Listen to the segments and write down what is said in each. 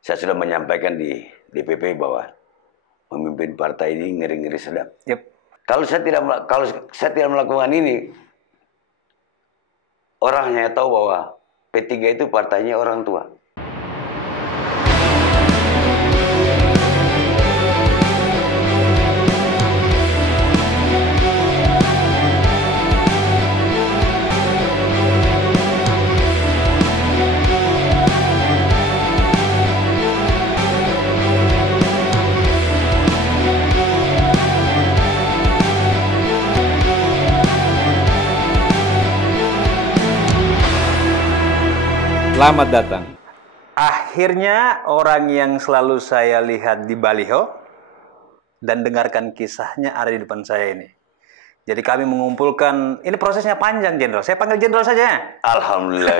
Saya sudah menyampaikan di DPP bahwa memimpin partai ini ngeri-ngeri sedap. Yep. Kalau saya tidak melakukan ini, orang hanya tahu bahwa P3 itu partainya orang tua. Selamat datang. Akhirnya orang yang selalu saya lihat di baliho dan dengarkan kisahnya ada di depan saya ini. Jadi kami mengumpulkan, ini prosesnya panjang, Jenderal. Saya panggil Jenderal saja. Alhamdulillah.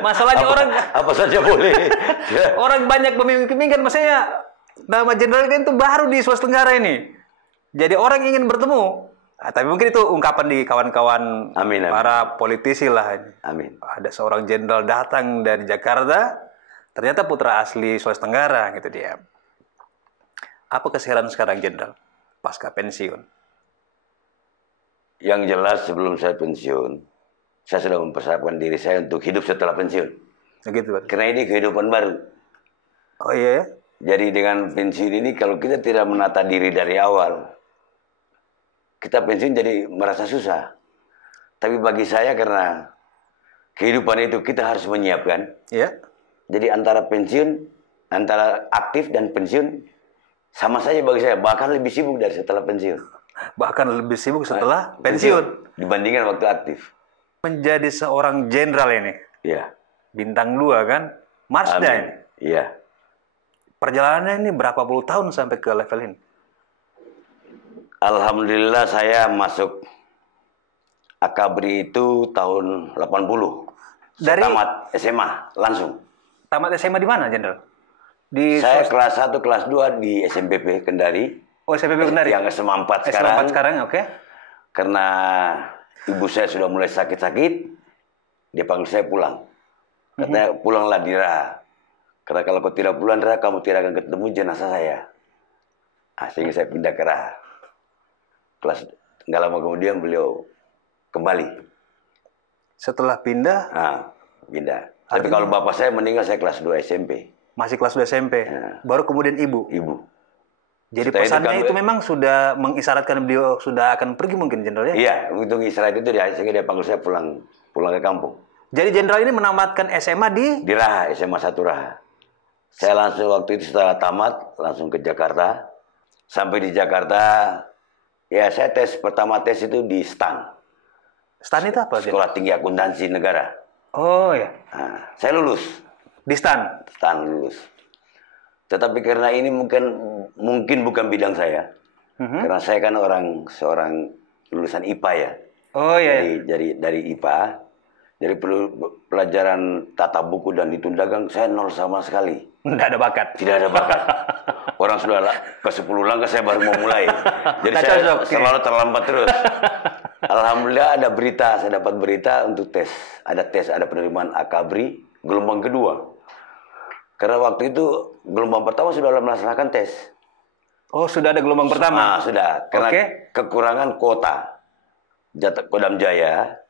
Masalahnya apa saja boleh. Orang banyak memikirkan, maksudnya nama Jenderal kan itu baru di Sulawesi Tenggara ini. Jadi orang ingin bertemu. Tapi mungkin itu ungkapan di kawan-kawan para politisi lah. Amin. Ada seorang jenderal datang dari Jakarta, ternyata putra asli Sulawesi Tenggara gitu dia. Apa keseharian sekarang, Jenderal, pasca pensiun? Yang jelas sebelum saya pensiun, saya sudah mempersiapkan diri saya untuk hidup setelah pensiun. Begitu, Pak. Karena ini kehidupan baru. Oh iya ya? Jadi dengan pensiun ini kalau kita tidak menata diri dari awal, kita pensiun jadi merasa susah. Tapi bagi saya karena kehidupan itu kita harus menyiapkan. Iya. Jadi antara aktif dan pensiun sama saja bagi saya. Bahkan lebih sibuk dari setelah pensiun. Bahkan lebih sibuk setelah pensiun. Dibandingkan waktu aktif. Menjadi seorang jenderal ini. Iya. Bintang 2 kan? Marsda ini. Iya. Perjalanannya ini berapa puluh tahun sampai ke level ini? Alhamdulillah saya masuk Akabri itu tahun 80. Saya tamat SMA langsung. Tamat SMA di mana, Jenderal? Saya kelas 1, kelas 2 di SMPP Kendari. Oh, SMPP Kendari. Yang SMA 4 sekarang. SMA 4 sekarang, oke. Karena ibu saya sudah mulai sakit-sakit, dia panggil saya pulang. Katanya, pulanglah Dira. Karena kalau kau tidak pulang, Dira, kamu tidak akan ketemu jenazah saya. Sehingga saya pindah ke Raha. Nggak lama kemudian beliau kembali. Setelah pindah? Pindah. Tapi kalau bapak saya meninggal saya kelas 2 SMP. Masih kelas 2 SMP? Ya. Baru kemudian ibu? Ibu. Jadi pesannya itu memang sudah mengisyaratkan beliau sudah akan pergi mungkin, Jenderal ya? Iya, untuk isyarat itu sehingga dia panggil saya pulang ke kampung. Jadi Jenderal ini menamatkan SMA di Raha, SMA 1 Raha. Saya langsung waktu itu setelah tamat langsung ke Jakarta. Sampai di Jakarta, ya saya pertama tes itu di STAN. STAN itu apa? Sekolah Tinggi Akuntansi Negara. Oh ya. Saya lulus. Di STAN? STAN lulus. Tetapi karena ini mungkin bukan bidang saya. Karena saya kan seorang lulusan IPA ya. Oh iya. Jadi dari IPA. Jadi pelajaran tata buku dan hitung dagang saya nol sama sekali. Tidak ada bakat. Tidak ada bakat. Orang sudah ke 10 langkah saya baru mau mulai. Jadi saya selalu terlambat terus. Alhamdulillah saya dapat berita untuk tes. Ada penerimaan Akabri gelombang kedua. Karena waktu itu gelombang pertama sudah melaksanakan tes. Oh, sudah ada gelombang pertama? Sudah. Karena kekurangan kuota. Kodam Jaya.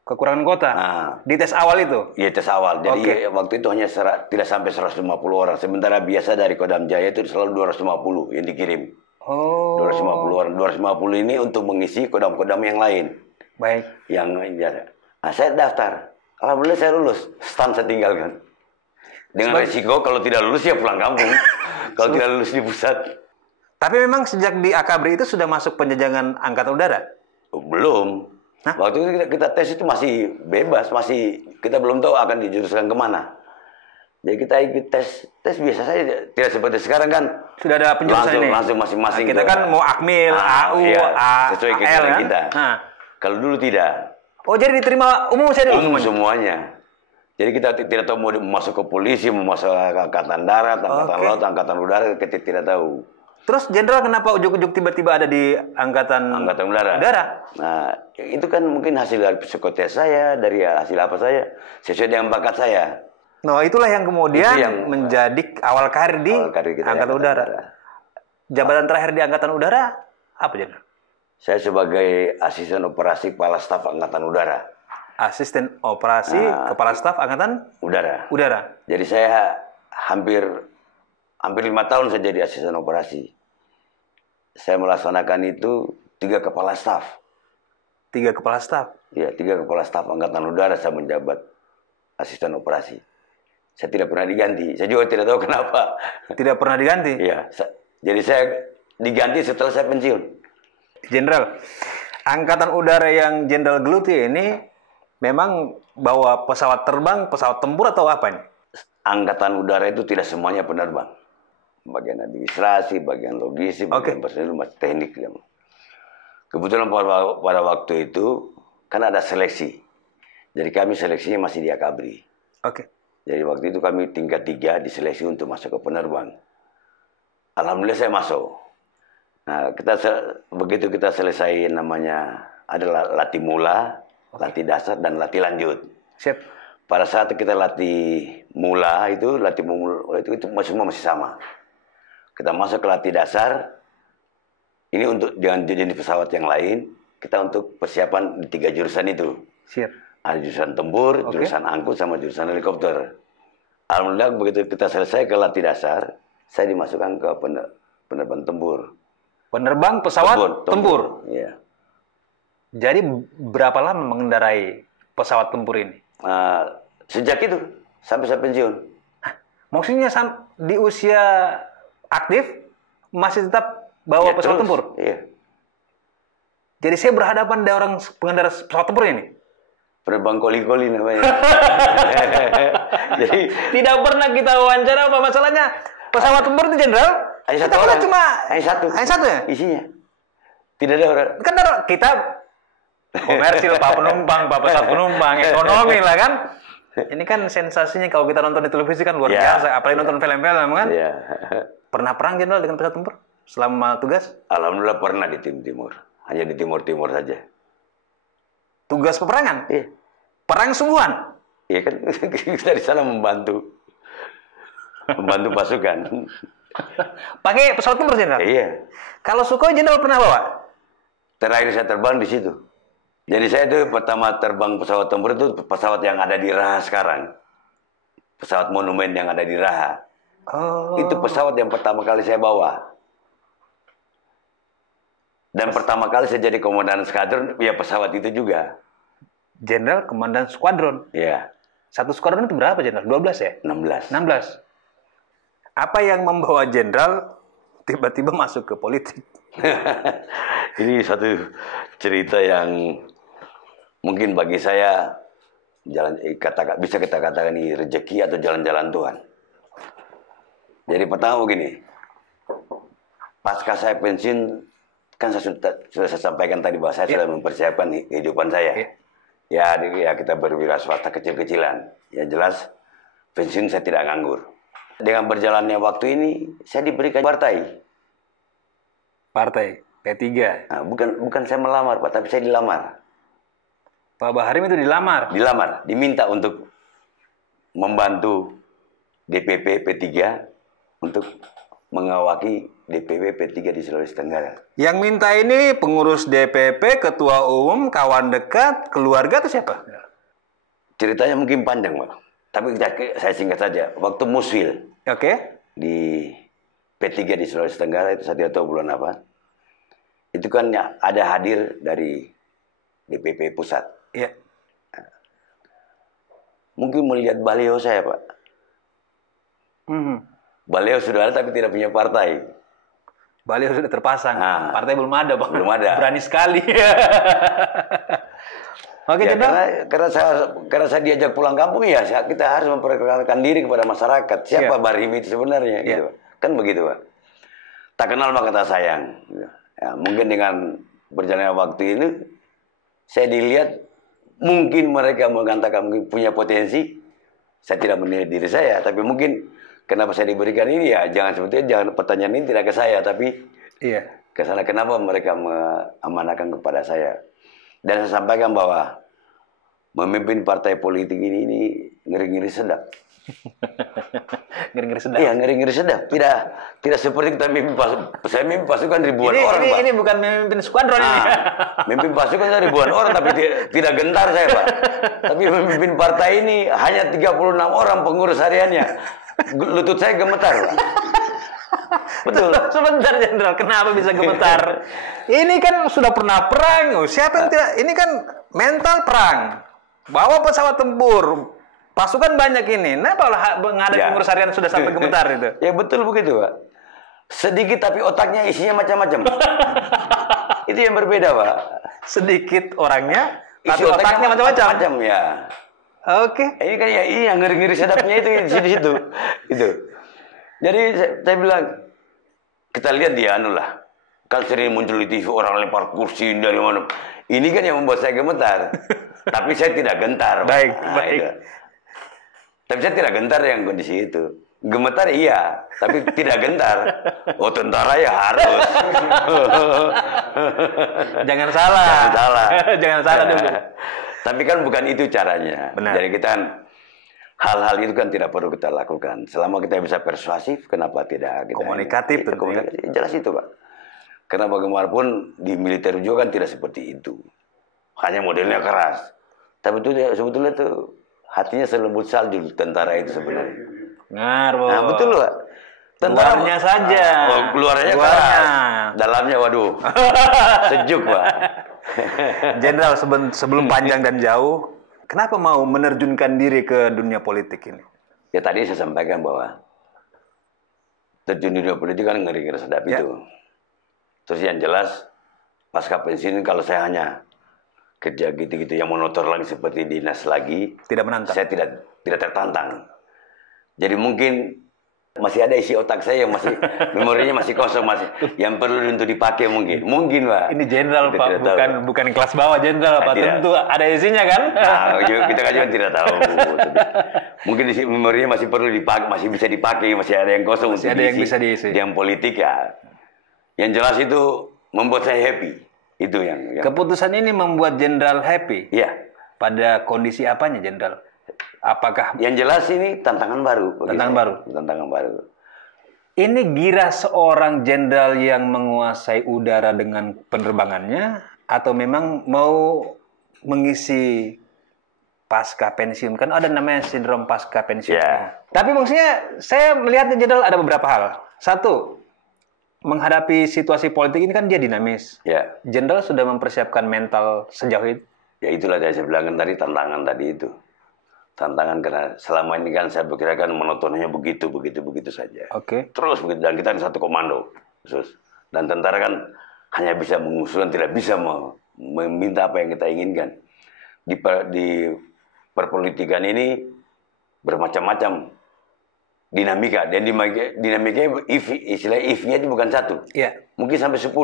Kekurangan kota? Di tes awal itu? Iya, tes awal. Jadi waktu itu hanya tidak sampai 150 orang. Sementara biasa dari Kodam Jaya itu selalu 250 yang dikirim. Oh. 250 orang. 250 ini untuk mengisi kodam-kodam yang lain. Baik. Saya daftar. Alhamdulillah saya lulus. STAN saya tinggalkan. Dengan resiko kalau tidak lulus ya pulang kampung. Kalau tidak lulus di pusat. Tapi memang sejak di Akabri itu sudah masuk penjenjangan Angkatan Udara? Belum. Waktu itu kita tes itu masih bebas, kita belum tahu akan dijurusan kemana. Jadi kita ikut tes biasa saja, tidak seperti sekarang kan. Sudah ada penjurusan ini? Langsung masing-masing. Kita kan mau Akmil, AU, sesuai AL kan? kita. Kalau dulu tidak. Oh, jadi diterima umum saja dulu? Umum semuanya. Jadi kita tidak tahu mau masuk ke polisi, mau masuk ke Angkatan Darat, Angkatan Laut, Angkatan Udara, kita tidak tahu. Terus Jenderal kenapa ujuk-ujuk tiba-tiba ada di Angkatan Udara? Nah, itu kan mungkin hasil dari psikotes saya, dari hasil apa saya, sesuai dengan bakat saya. Nah, itulah yang kemudian Itu yang, menjadi awal karir di awal karir kita Angkatan Udara. Jabatan terakhir di Angkatan Udara apa, Jenderal? Saya sebagai asisten operasi Kepala Staf Angkatan Udara. Asisten operasi Kepala Staf Angkatan Udara. Jadi saya hampir 5 tahun saya jadi asisten operasi. Saya melaksanakan itu 3 kepala staf. 3 kepala staf? Ya, 3 kepala staf Angkatan Udara saya menjabat asisten operasi. Saya tidak pernah diganti. Saya juga tidak tahu kenapa. Tidak pernah diganti? Iya. Jadi saya diganti setelah saya pensiun. Jenderal, Angkatan Udara yang Jenderal geluti ini memang bawa pesawat terbang, pesawat tempur atau apa ini? Angkatan Udara itu tidak semuanya penerbang. Bagian administrasi, bagian logistik, bagian personil, teknik. Kebetulan pada waktu itu kan ada seleksi. Jadi kami seleksinya masih di Akabri. Oke. Jadi waktu itu kami tingkat 3 diseleksi untuk masuk ke penerbang. Alhamdulillah saya masuk. Nah, begitu kita selesai namanya adalah latih mula, latih dasar dan latih lanjut. Siap. Pada saat kita latih mula itu semua masih sama. Kita masuk ke latih dasar. Ini untuk jangan jenis pesawat yang lain. Kita untuk persiapan di 3 jurusan itu. Siap. Ada jurusan tempur, jurusan angkut, sama jurusan helikopter. Alhamdulillah begitu kita selesai ke latih dasar, saya dimasukkan ke penerbang tempur. Penerbang pesawat tempur? Iya. Jadi berapa lama mengendarai pesawat tempur ini? Sejak itu, sampai saya pensiun. Maksudnya di usia aktif, masih tetap bawa pesawat tempur? Iya. Jadi saya berhadapan dengan orang pengendara pesawat tempur ini? Penerbang koli-koli namanya. Jadi tidak pernah kita wawancara apa masalahnya pesawat tempur itu, Jenderal? Hanya kita orang cuma hanya satu ya? isinya. Tidak ada orang. Kan kita komersil, Pak penumpang, Pak pesawat penumpang, ekonomi lah kan. Ini kan sensasinya kalau kita nonton di televisi kan luar biasa. Apalagi nonton film-film kan. Iya. Pernah perang, Jenderal, dengan pesawat tempur selama tugas? Alhamdulillah pernah di Timur. Hanya di Timur saja. Tugas peperangan? Iya. Perang sungguhan? Iya kan kita di sana membantu pasukan. Pakai pesawat tempur, Jenderal? Iya. Kalau Sukhoi, Jenderal pernah bawa? Terakhir saya terbang di situ. Jadi saya itu pertama terbang pesawat tempur itu pesawat yang ada di Raha sekarang. Pesawat monumen yang ada di Raha. Oh. Itu pesawat yang pertama kali saya bawa. Dan pertama kali saya jadi komandan skadron, ya pesawat itu juga. Jenderal komandan skuadron? Iya. Satu skuadron itu berapa, Jenderal? 12 ya? 16. Apa yang membawa Jenderal tiba-tiba masuk ke politik? Ini satu cerita yang mungkin bagi saya bisa kita katakan ini rezeki atau jalan-jalan Tuhan. Jadi pertama begini, pasca saya pensiun, kan sudah saya sampaikan tadi bahwa saya sudah mempersiapkan kehidupan saya. Ya kita berwira swasta kecil-kecilan. Ya jelas pensiun saya tidak nganggur. Dengan berjalannya waktu ini, saya diberikan partai. Partai P3. Nah, bukan saya melamar, Pak, tapi saya dilamar. Pak Baharim itu dilamar? Dilamar, diminta untuk membantu DPP P3 untuk mengawaki DPP P3 di Sulawesi Tenggara. Yang minta ini pengurus DPP, ketua umum, kawan dekat, keluarga atau siapa? Ceritanya mungkin panjang, Pak. Tapi saya singkat saja. Waktu Muswil di P3 di Sulawesi Tenggara itu saya tidak tahu bulan apa. Itu kan ada hadir dari DPP pusat. Iya. Mungkin melihat baliho saya, Pak. Baliho sudah ada tapi tidak punya partai. Baliho sudah terpasang. Nah, partai belum ada, Pak. Belum ada. Berani sekali. Oke, ya, karena saya diajak pulang kampung ya, kita harus memperkenalkan diri kepada masyarakat. Siapa Baharim itu sebenarnya? Gitu. Kan begitu, Pak. Tak kenal maka tak sayang. Ya, mungkin dengan berjalannya waktu ini, saya dilihat mungkin mereka mengatakan mungkin punya potensi. Saya tidak menilai diri saya, tapi mungkin kenapa saya diberikan ini ya, jangan pertanyaan ini tidak ke saya, tapi ke sana kenapa mereka mengamanahkan kepada saya. Dan saya sampaikan bahwa memimpin partai politik ini ngeri-ngeri sedap. Ngeri-ngeri sedap. Iya, ngeri-ngeri sedap. Tidak seperti kita mimpi saya mimpi pasukan ribuan orang, Pak. Ini bukan memimpin skuadron ini. Mimpi pasukan saya ribuan orang, tapi tidak gentar saya, Pak. Tapi memimpin partai ini hanya 36 orang pengurus hariannya. Lutut saya gemetar, Pak. Betul. Sebentar, Jenderal, kenapa bisa gemetar? Ini kan sudah pernah perang. Siapa yang tidak? Ini kan mental perang. Bawa pesawat tempur. Pasukan banyak ini. Kenapa menghadapi pengurus harian sudah sampai gemetar itu? Ya betul begitu, Pak. Sedikit tapi otaknya isinya macam-macam. Itu yang berbeda, Pak. Sedikit orangnya, tapi Isi otaknya macam-macam. Macam ya. Oke. Ini kan ya ini yang ngeri-ngeri sedapnya itu di situ. Itu. Jadi saya bilang kita lihat dia lah. Kan sering muncul di TV orang lempar kursi dari mana. Ini kan yang membuat saya gemetar. Tapi saya tidak gentar. Baik, baik. Itu. Tapi saya tidak gentar yang kondisi itu. Gemetar iya, tapi tidak gentar. Oh, tentara ya harus. Jangan salah. Jangan salah. Jangan salah dulu. Tapi kan bukan itu caranya. Benar. Jadi kita hal-hal itu kan tidak perlu kita lakukan. Selama kita bisa persuasif, kenapa tidak? Kita Komunikatif tentunya. komunikatif. Jelas itu, Pak. Karena bagaimanapun di militer juga kan tidak seperti itu. Hanya modelnya keras. Tapi itu sebetulnya itu hatinya selembut salju tentara itu sebenarnya. Ngaruh. Nah, betul, Pak. Luarnya saja. Keluarnya keras. Dalamnya waduh. Sejuk, Pak. Jenderal, sebelum panjang dan jauh, kenapa mau menerjunkan diri ke dunia politik ini? Ya tadi saya sampaikan bahwa terjun di dunia politik kan ngeri-ngeri sedap itu. Terus yang jelas pasca pensiun kalau saya hanya kerja gitu-gitu yang monoton lagi seperti dinas lagi, Tidak menantang. saya tidak tertantang. Jadi mungkin masih ada isi otak saya yang masih memorinya masih kosong, masih yang perlu untuk dipakai mungkin, Pak. Ini jenderal, Kita Pak, tidak tahu. bukan kelas bawah jenderal, Pak. Tidak. Tentu ada isinya kan? Nah, kita kan juga tidak tahu. Mungkin isi memorinya masih perlu dipakai, masih bisa dipakai, masih ada yang kosong Masih untuk ada yang bisa diisi. Di yang politik ya. Yang jelas itu membuat saya happy. Itu yang. Keputusan ini membuat jenderal happy. Iya. Pada kondisi apanya, jenderal? Apakah Yang jelas ini tantangan baru. bagi Tantangan saya. baru. Tantangan baru. ini gira seorang jenderal yang menguasai udara dengan penerbangannya, atau memang mau mengisi pasca pensiun? Kan ada namanya sindrom pasca pensiun. Ya. Tapi maksudnya saya melihatnya jenderal ada beberapa hal. Satu, menghadapi situasi politik ini kan dia dinamis. Ya. Jenderal sudah mempersiapkan mental sejauh itu. Ya itulah yang saya bilang kan tadi, tantangan tadi itu. Tantangan karena selama ini kan saya berkirakan monotonnya begitu saja. Oke. Terus begitu, dan kita satu komando khusus. Dan tentara kan hanya bisa mengusulkan, tidak bisa meminta apa yang kita inginkan. Di perpolitikan ini bermacam-macam dinamika, dan dinamikanya istilah if-nya itu bukan satu. Iya. Mungkin sampai 10.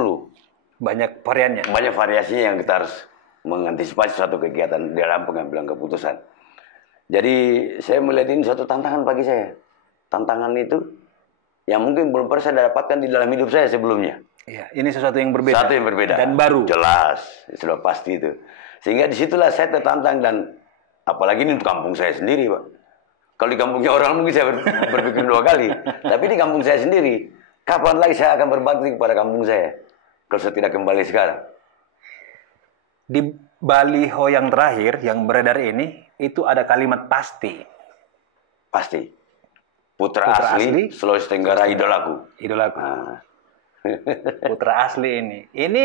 Banyak variannya. Banyak variasinya yang kita harus mengantisipasi suatu kegiatan dalam pengambilan keputusan. Jadi saya melihat ini suatu tantangan bagi saya. Tantangan itu yang mungkin belum pernah saya dapatkan di dalam hidup saya sebelumnya. Iya, ini sesuatu yang berbeda. Satu yang berbeda. Dan baru. Jelas, sudah pasti itu. Sehingga disitulah saya tertantang, dan apalagi ini untuk kampung saya sendiri, Pak. Kalau di kampungnya orang mungkin saya berpikir 2 kali. Tapi di kampung saya sendiri, kapan lagi saya akan berbakti kepada kampung saya kalau saya tidak kembali sekarang? Di baliho yang terakhir yang beredar ini itu ada kalimat pasti. Pasti. Putra asli Sulawesi Tenggara, idolaku. Idolaku. Nah, Putra asli ini. Ini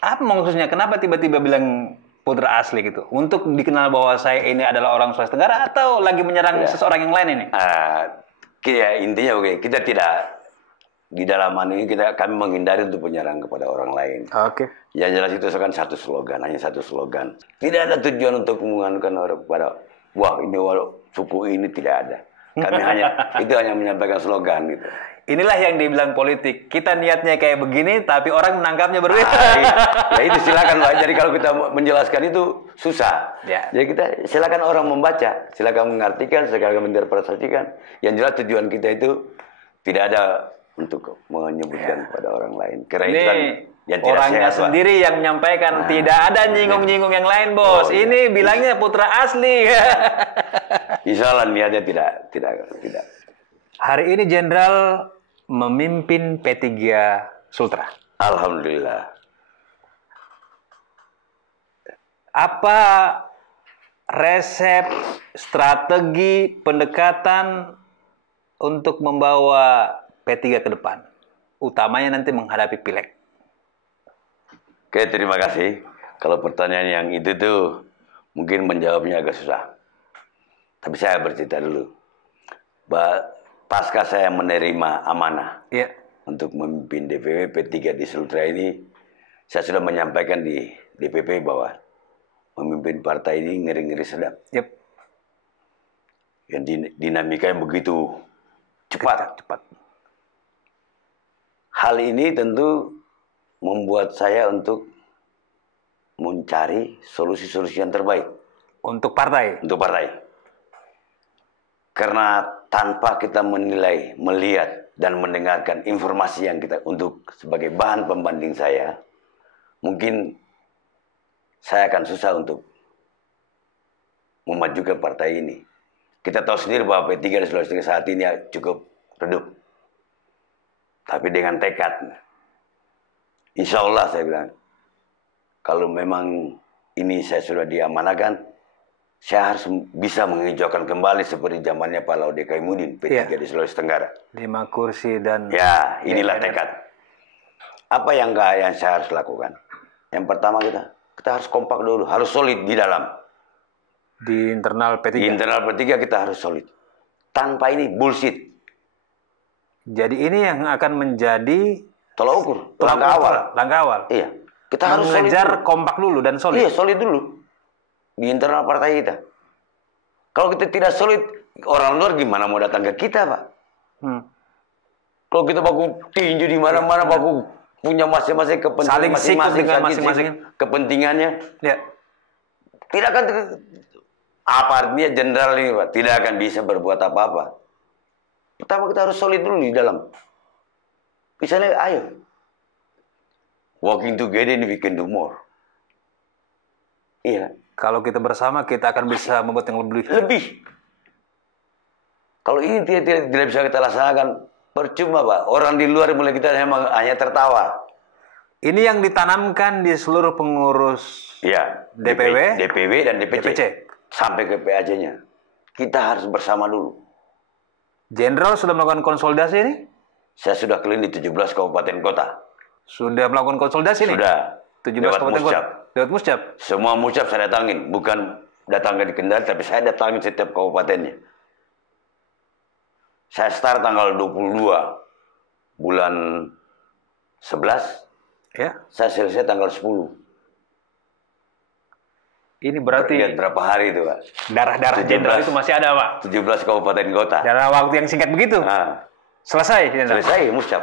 apa maksudnya? Kenapa tiba-tiba bilang putra asli gitu? Untuk dikenal bahwa saya ini adalah orang Sulawesi Tenggara, atau lagi menyerang seseorang yang lain ini? Intinya oke, kita tidak di dalaman ini kami menghindari untuk menyerang kepada orang lain. Oke. Yang jelas itu kan satu slogan, hanya satu slogan. Tidak ada tujuan untuk menganukan orang pada wah ini suku ini, tidak ada. Kami itu hanya menyampaikan slogan gitu. Inilah yang dibilang politik. Kita niatnya kayak begini, tapi orang menangkapnya berbeda. Ya itu silakan, Pak. Jadi kalau kita menjelaskan itu susah. Ya. Jadi kita silakan orang membaca, silakan mengartikan, silakan menginterpretasikan. Yang jelas tujuan kita itu tidak ada untuk menyebutkan kepada orang lain. Karena Ini itu kan yang tidak orangnya sehat, Pak. sendiri yang menyampaikan, tidak ada nyinggung-nyinggung yang lain, Bos. Oh, iya. Ini bilangnya putra asli. Insya Allah niatnya tidak. Hari ini Jenderal memimpin P3 Sultra. Alhamdulillah. Apa resep, strategi, pendekatan untuk membawa P3 ke depan? Utamanya nanti menghadapi pileg. Oke, terima kasih. Kalau pertanyaan yang itu tuh mungkin menjawabnya agak susah. Tapi saya bercerita dulu. Pasca saya menerima amanah Iya. untuk memimpin DPW P3 di Sultra ini, saya sudah menyampaikan di DPP bahwa memimpin partai ini ngeri-ngeri sedap. Yep. Yang dinamika yang begitu cepat. Hal ini tentu membuat saya untuk mencari solusi-solusi yang terbaik Untuk partai. untuk partai. Karena tanpa kita menilai, melihat, dan mendengarkan informasi yang kita untuk sebagai bahan pembanding saya, mungkin saya akan susah untuk memajukan partai ini. Kita tahu sendiri bahwa P3 di Sulawesi Tengah saat ini cukup redup. Tapi dengan tekad, insya Allah saya bilang, kalau memang ini saya sudah diamanahkan, saya harus bisa menghijaukan kembali seperti zamannya Pak Laude Kaimuddin, P3 di Sulawesi Tenggara. 5 kursi dan... Ya, inilah tekad. Apa yang saya harus lakukan? Yang pertama kita harus kompak dulu, harus solid di dalam. Di internal P3. Di internal P3 kita harus solid. Tanpa ini bullshit. Jadi ini yang akan menjadi Tolak ukur, langkah awal. Langkah awal. Iya, kita harus solid mengejar dulu. kompak dulu dan solid. Iya, solid dulu di internal partai kita. Kalau kita tidak solid, orang luar gimana mau datang ke kita, Pak? Kalau kita baku tinju di mana-mana, baku punya masing-masing kepentingan, Saling sikut dengan saling masing-masing. sikut kepentingannya, Ya. tidak akan apa artinya jenderal ini, Pak? Tidak akan bisa berbuat apa-apa. Pertama kita harus solid dulu di dalam. Misalnya, ayo, working together we can do more. Iya. Kalau kita bersama, kita akan bisa membuat yang lebih. Kalau ini tidak bisa kita laksanakan, percuma, Pak. Orang di luar mulai kita hanya tertawa. Ini yang ditanamkan di seluruh pengurus Ya, DPW, DPW dan DPC. DPC. Sampai ke PAC-nya. Kita harus bersama dulu. Jenderal sudah melakukan konsolidasi ini? Saya sudah keliling di 17 kabupaten kota. Sudah melakukan konsolidasi ini? Sudah. 17 Lewat kabupaten Muscap. kota. Lewat Muscap. Semua Muscap saya datangin. Bukan datang ke Kendari, tapi saya datangin setiap kabupatennya. Saya start tanggal 22 bulan 11. Ya. Saya selesai tanggal 10. Ini berarti Lihat berapa hari itu, Pak. darah-darah 17. jenderal itu masih ada, Pak. 17 kabupaten kota. Dalam waktu yang singkat begitu. Nah, Selesai, jenderal. selesai Muscap.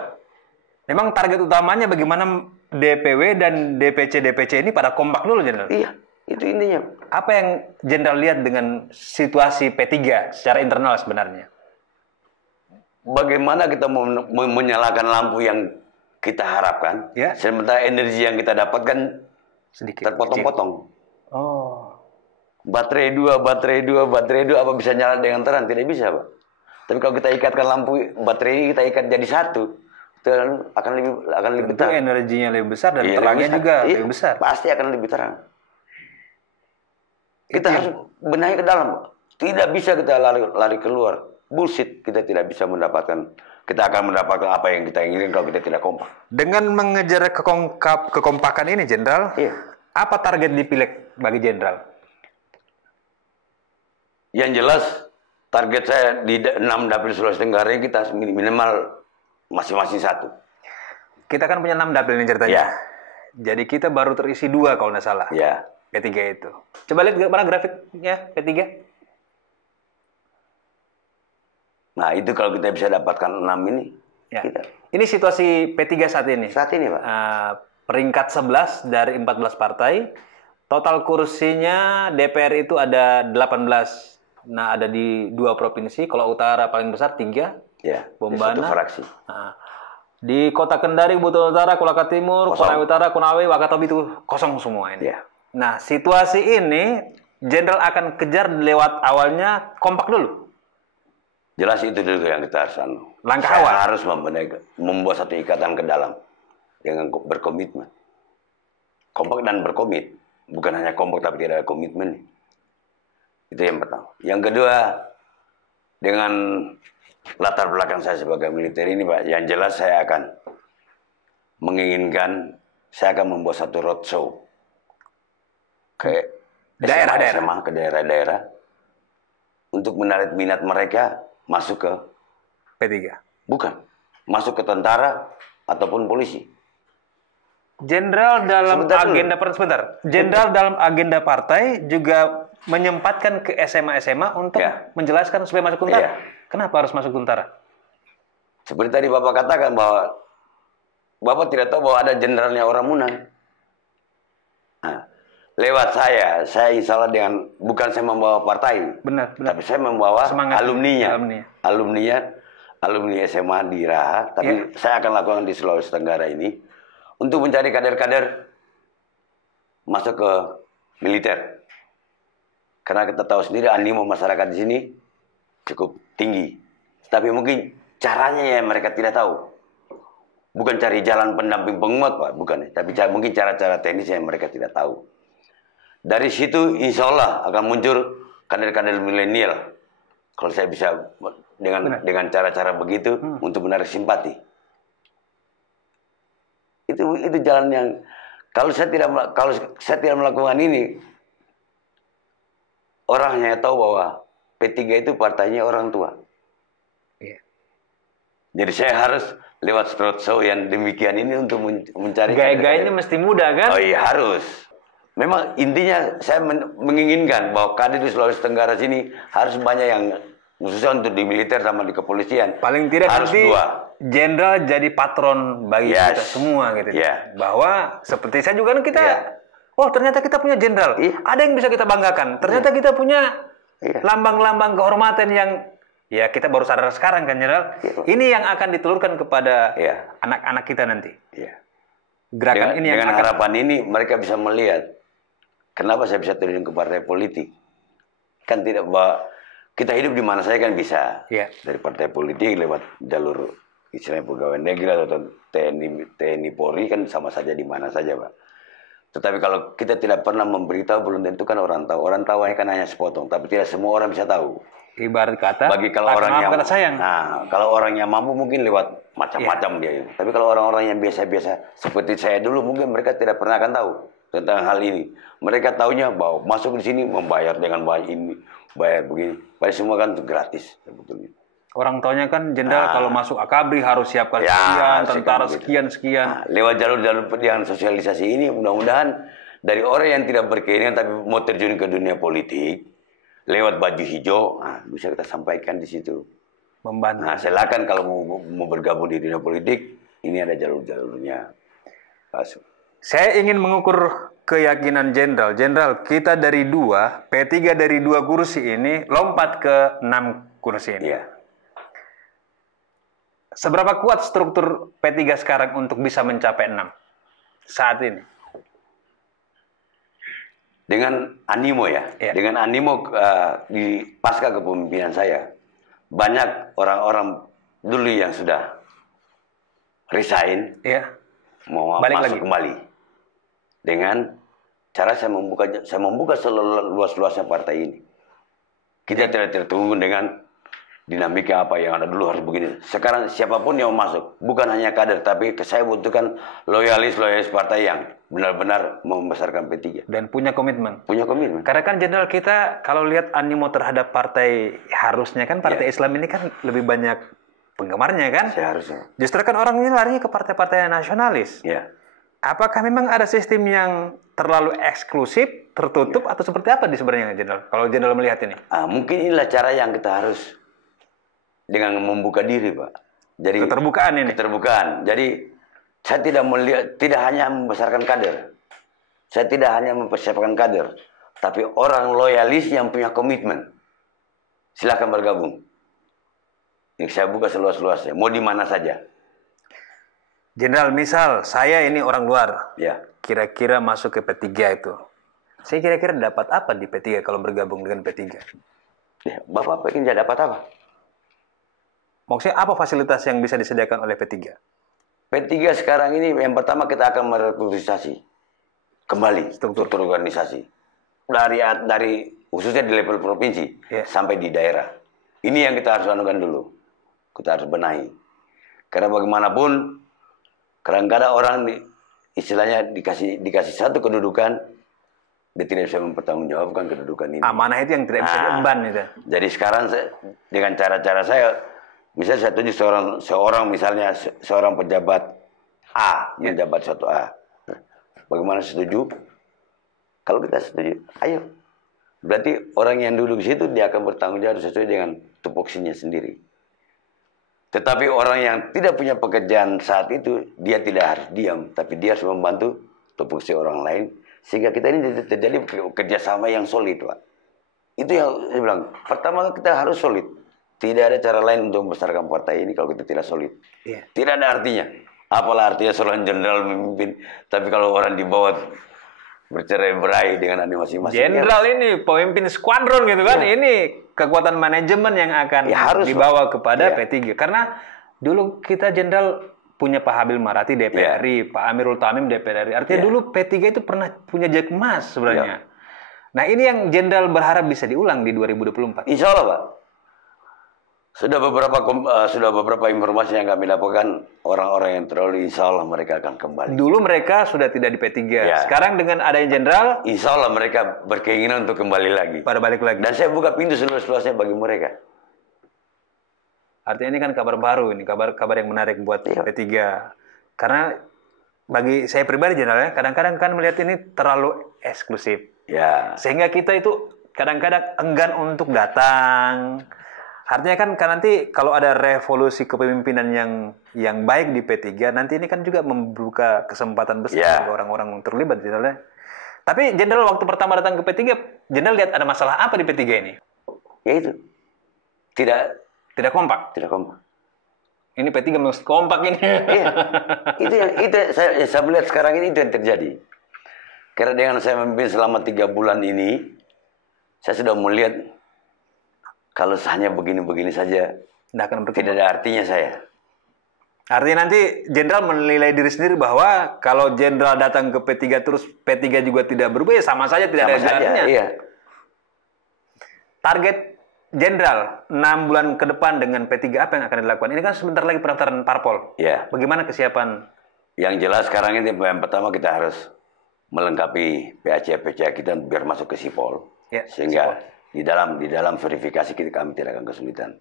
Memang target utamanya bagaimana DPW dan DPC ini pada kompak dulu, jenderal. Iya, itu intinya. Apa yang jenderal lihat dengan situasi P3 secara internal sebenarnya? Bagaimana kita menyalakan lampu yang kita harapkan, Ya. sementara energi yang kita dapatkan Sedikit. terpotong-potong. Oh. Baterai dua, apa bisa nyala dengan terang? Tidak bisa, Pak. Tapi kalau kita ikatkan lampu baterai ini, kita ikat jadi satu, itu akan lebih Tentu terang. energinya lebih besar dan Iya, terangnya lebih juga besar. Iya, lebih besar. Pasti akan lebih terang. Kita Itu harus benahi ke dalam. Tidak bisa kita lari keluar. Bullshit, kita tidak bisa mendapatkan. Kita akan mendapatkan apa yang kita inginkan kalau kita tidak kompak. Dengan mengejar kekompakan ini, jenderal, Iya. apa target di pileg bagi jenderal? Yang jelas, target saya di 6 dapil Sulawesi Tenggara ini kita minimal masing-masing satu. Kita kan punya 6 dapil nih ceritanya. Ya. Jadi kita baru terisi 2 kalau nggak salah. Ya. P3 itu. Coba lihat mana grafiknya P3. Nah, itu kalau kita bisa dapatkan 6 ini, Ya. kita. Ini situasi P3 saat ini. Saat ini, Pak. Peringkat 11 dari 14 partai. Total kursinya DPR itu ada 18. Nah, ada di 2 provinsi. Kalau utara paling besar 3. Ya, di Bombana. satu fraksi. Nah, Di Kota Kendari, Buton Utara, Kolaka Timur, Kosong. Konawe Utara, Konawe, Wakatobi itu kosong semua ini. Iya. Nah, situasi ini Jenderal akan kejar lewat awalnya kompak dulu. Jelas itu dulu yang kita harus Langkah Saya awal. harus membuat satu ikatan ke dalam dengan berkomitmen. Kompak dan berkomit. Bukan hanya kompak tapi tidak ada komitmen. Itu yang pertama. Yang kedua, dengan latar belakang saya sebagai militer ini, Pak, yang jelas saya akan menginginkan, saya akan membuat satu roadshow ke Daerah-daerah. SMA, ke daerah-daerah untuk menarik minat mereka masuk ke P3. bukan masuk ke tentara ataupun polisi. Jenderal dalam Sebentar dulu. sebentar. Jenderal dalam agenda partai juga menyempatkan ke SMA-SMA untuk Ya. menjelaskan supaya masuk tentara. Iya. Kenapa harus masuk tentara? Seperti tadi Bapak katakan bahwa Bapak tidak tahu bahwa ada jenderalnya orang Munang. Nah, lewat saya insya Allah dengan bukan saya membawa partai, Benar. tapi saya membawa Semangat. alumninya, Alumninya. alumni SMA di Raha. Tapi Ya. saya akan lakukan di Sulawesi Tenggara ini untuk mencari kader-kader masuk ke militer. Karena kita tahu sendiri animo masyarakat di sini cukup tinggi. Tapi mungkin caranya yang mereka tidak tahu. Bukan cari jalan pendamping penguat, Pak, bukan. Tapi mungkin cara-cara teknis yang mereka tidak tahu. Dari situ insya Allah akan muncul kader-kader milenial. Kalau saya bisa dengan cara-cara begitu untuk menarik simpati. Itu jalan yang kalau saya tidak melakukan ini, orang hanya tahu bahwa P3 itu partainya orang tua. Iya. Jadi saya harus lewat roadshow yang demikian ini untuk mencari Gaya-gayanya mesti muda kan? Oh iya harus. Memang intinya saya menginginkan bahwa kader di Sulawesi Tenggara sini harus banyak yang khususnya untuk di militer sama di kepolisian. Paling tidak harus nanti dua. Jenderal jadi patron bagi Yes. kita semua gitu. Yeah. Bahwa seperti saya juga kan kita, Yeah. oh ternyata kita punya jenderal. Iya. Ada yang bisa kita banggakan. Ternyata kita punya Iya. lambang-lambang kehormatan yang ya kita baru sadar sekarang kan Jenderal. Iya. Ini yang akan ditelurkan kepada Iya. anak-anak kita nanti. Iya. Gerakan ini yang Dengan akan harapan ini mereka bisa melihat kenapa saya bisa terjun ke partai politik. Kan tidak bahwa kita hidup di mana saya kan bisa. Iya. Dari partai politik lewat jalur istilahnya pegawai negeri atau TNI Polri kan sama saja di mana saja, Pak. Tetapi kalau kita tidak pernah memberitahu belum tentu kan orang tahu. Orang tahu kan hanya sepotong, tapi tidak semua orang bisa tahu. ibarat kata Bagi kalau tak orang kenal yang kata sayang. Nah, kalau orang yang mampu mungkin lewat macam-macam dia. Tapi kalau orang-orang yang biasa-biasa seperti saya dulu mungkin mereka tidak pernah akan tahu tentang hal ini. Mereka taunya bahwa masuk di sini membayar dengan bayar ini, bayar begini. Padahal semua kan gratis sebetulnya. Orang taunya kan Jenderal kalau masuk Akabri harus siapkan sekian, tentara sekian. Nah, lewat jalur-jalur yang sosialisasi ini mudah-mudahan dari orang yang tidak berkeinginan tapi mau terjun ke dunia politik lewat baju hijau, bisa kita sampaikan di situ. Membantu. Nah, silakan kalau mau bergabung di dunia politik, ini ada jalur-jalurnya. Masuk. Saya ingin mengukur keyakinan Jenderal. Jenderal, kita dari 2, P3 dari 2 kursi ini lompat ke 6 kursi ini. Iya. Seberapa kuat struktur P3 sekarang untuk bisa mencapai 6 saat ini? Dengan animo ya, Iya. dengan animo di pasca kepemimpinan saya, banyak orang-orang dulu yang sudah resign, Iya. mau Balik masuk lagi. kembali. Dengan cara saya membuka seluas-luasnya partai ini. Kita tidak tertunggu dengan dinamika apa yang ada dulu harus begini. Sekarang siapapun yang mau masuk, bukan hanya kader, tapi saya butuhkan loyalis partai yang benar-benar membesarkan P3. Dan punya komitmen. Punya komitmen. Karena kan Jenderal kita kalau lihat animo terhadap partai, harusnya kan partai Islam ini kan lebih banyak penggemarnya kan? Seharusnya. Justru kan orang ini larinya ke partai-partai nasionalis. Ya. Apakah memang ada sistem yang terlalu eksklusif, tertutup, atau seperti apa di sebenarnya Jenderal? Kalau Jenderal melihat ini? Mungkin inilah cara yang kita harus dengan membuka diri, Pak. Jadi Keterbukaan ini. keterbukaan. Jadi saya tidak melihat, tidak hanya membesarkan kader. Saya tidak hanya mempersiapkan kader, tapi orang loyalis yang punya komitmen. Silakan bergabung. Ini saya buka seluas-luasnya, mau di mana saja. Jenderal, misal saya ini orang luar, Ya. kira-kira masuk ke P3 itu. Saya kira-kira dapat apa di P3 kalau bergabung dengan P3? Ya, Bapak pengen jadi dapat apa? Maksudnya apa fasilitas yang bisa disediakan oleh P3? P3 sekarang ini yang pertama kita akan merestrukturisasi kembali struktur organisasi dari khususnya di level provinsi sampai di daerah. Ini yang kita harus anukan dulu. Kita harus benahi. Karena bagaimanapun kadang-kadang orang istilahnya dikasih satu kedudukan, dia tidak bisa mempertanggungjawabkan kedudukan ini. Amanah itu yang tidak bisa diemban itu. Jadi sekarang dengan cara-cara saya, misalnya saya tunjuk seorang misalnya seorang pejabat A, menjabat suatu A. Bagaimana setuju? Kalau kita setuju, ayo. Berarti orang yang duduk di situ dia akan bertanggung jawab sesuai dengan tupoksinya sendiri. Tetapi orang yang tidak punya pekerjaan saat itu, dia tidak harus diam, tapi dia harus membantu tupoksi orang lain, sehingga kita ini terjadi kerjasama yang solid, Pak. Itu yang saya bilang. Pertama kita harus solid. Tidak ada cara lain untuk membesarkan partai ini kalau kita tidak solid. Iya. Tidak ada artinya. Apalah artinya seorang jenderal memimpin, tapi kalau orang di bawah bercerai-berai dengan masing-masing. Jenderal ini pemimpin skuadron gitu kan. Ini kekuatan manajemen yang akan harus dibawa kepada P3. Karena dulu kita jenderal punya Pak Habil Marati DPR RI, Pak Amirul Tamim DPR RI. Artinya dulu P3 itu pernah punya jejak emas sebenarnya. Nah, ini yang jenderal berharap bisa diulang di 2024. Insya Allah, Pak. Sudah beberapa informasi yang kami dapatkan, orang-orang yang terlalu insya Allah mereka akan kembali. Dulu mereka sudah tidak di P3. Sekarang dengan adanya jenderal, insya Allah mereka berkeinginan untuk kembali lagi. Pada balik lagi. Dan saya buka pintu seluas-luasnya bagi mereka. Artinya ini kan kabar baru, ini kabar yang menarik buat P3. Karena bagi saya pribadi jenderal, kadang-kadang kan melihat ini terlalu eksklusif. Ya. Sehingga kita itu kadang-kadang enggan untuk datang. Artinya kan nanti kalau ada revolusi kepemimpinan yang baik di P3, nanti ini kan juga membuka kesempatan besar bagi orang-orang yang terlibat jenderal. Tapi jenderal waktu pertama datang ke P3, jenderal lihat ada masalah apa di P3 ini? Yaitu tidak kompak. Tidak kompak. Ini P3 mesti kompak ini. Iya. Itu saya melihat sekarang ini itu yang terjadi. Karena dengan saya memimpin selama 3 bulan ini, saya sudah melihat kalau hanya begini-begini saja, tidak ada artinya saya. Artinya nanti jenderal menilai diri sendiri bahwa kalau jenderal datang ke P3 terus P3 juga tidak berubah, ya sama saja tidak ada artinya. Iya. Target jenderal 6 bulan ke depan dengan P3 apa yang akan dilakukan? Ini kan sebentar lagi pendaftaran parpol. Iya. Bagaimana kesiapan? Yang jelas sekarang ini yang pertama kita harus melengkapi PAC kita biar masuk ke Sipol. Ya, sehingga di dalam verifikasi kami tidak akan kesulitan.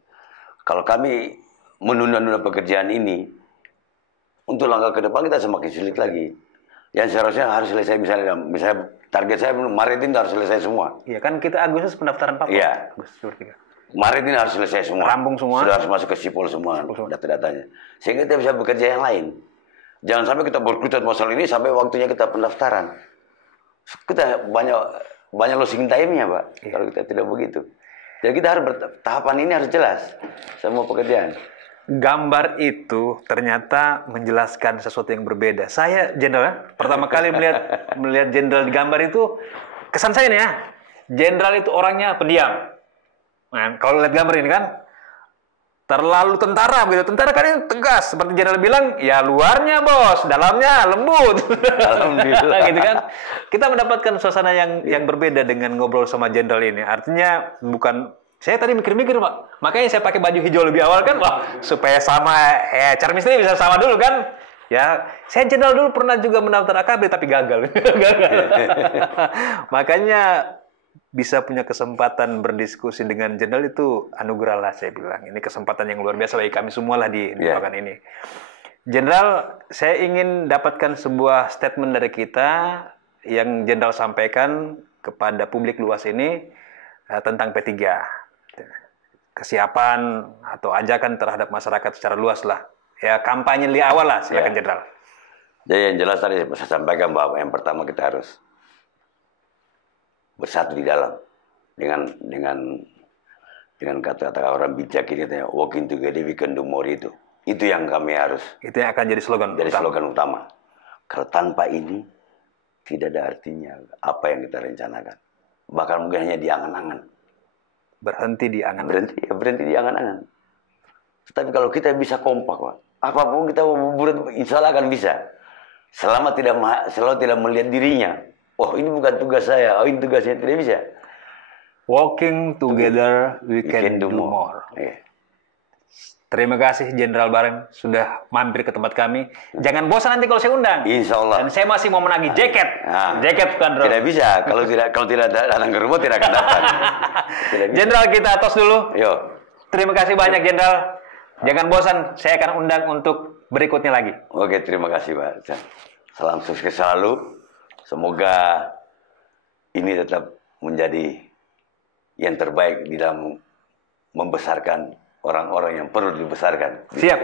Kalau kami menunda-nunda pekerjaan ini, untuk langkah ke depan kita semakin sulit lagi. Yang seharusnya harus selesai, misalnya target saya Maret ini harus selesai semua. Iya kan kita Agustus pendaftaran parpol. Iya. Maret ini harus selesai semua. Rampung semua. Sudah harus masuk ke Sipol semua data-datanya. Sehingga kita bisa bekerja yang lain. Jangan sampai kita berkutat masalah ini sampai waktunya kita pendaftaran. Kita banyak losing time-nya, Pak. Kalau kita tidak begitu. Jadi kita harus tahapan ini harus jelas semua pekerjaan. Gambar itu ternyata menjelaskan sesuatu yang berbeda. Saya jenderal, pertama kali melihat jenderal di gambar itu, kesan saya nih ya, jenderal itu orangnya pendiam. Nah, kalau lihat gambar ini kan terlalu tentara begitu. Tentara kan ini tegas, seperti jenderal bilang, ya luarnya bos, dalamnya lembut. Alhamdulillah. Gitu kan. Kita mendapatkan suasana yang berbeda dengan ngobrol sama jenderal ini. Artinya bukan, saya tadi mikir-mikir Pak, makanya saya pakai baju hijau lebih awal kan, wah supaya sama, Charmisnya bisa sama dulu kan. Ya, saya jenderal dulu pernah juga mendaftar AKB tapi gagal. Makanya bisa punya kesempatan berdiskusi dengan jenderal itu anugerah lah saya bilang. Ini kesempatan yang luar biasa bagi kami semua lah di pekan ini. Jenderal, saya ingin dapatkan sebuah statement dari kita yang jenderal sampaikan kepada publik luas ini tentang P3. Kesiapan atau ajakan terhadap masyarakat secara luas lah. Ya kampanye di awal lah, silakan jenderal. Jadi yang jelas tadi saya sampaikan bahwa yang pertama kita harus bersatu di dalam dengan kata-kata orang bijak ini, walking together we can do more itu. Itu yang kami harus Itu yang akan jadi slogan jadi utama. slogan utama. Karena tanpa ini tidak ada artinya apa yang kita rencanakan. Bahkan mungkin hanya di angan-angan. Berhenti di angan. Berhenti di angan-angan. Tetapi kalau kita bisa kompak, Pak, apapun kita mau berbuat, insya Allah akan bisa. Selama tidak melihat dirinya. Oh, ini bukan tugas saya. Oh, ini tugasnya, tidak bisa. Walking together, we can do more. Iya. Terima kasih Jenderal Bareng sudah mampir ke tempat kami. Jangan bosan nanti kalau saya undang. Insya Allah. Dan saya masih mau menagih jaket. Nah, Jaket bukan drone. Tidak bisa. Kalau tidak datang ke rumah tidak akan dapat. Tidak bisa. Jenderal, kita tos dulu. Yo. Terima kasih banyak Jenderal. Jangan bosan, saya akan undang untuk berikutnya lagi. Oke, terima kasih Pak. Salam sukses selalu. Semoga ini tetap menjadi yang terbaik di dalam membesarkan orang-orang yang perlu dibesarkan. Siap.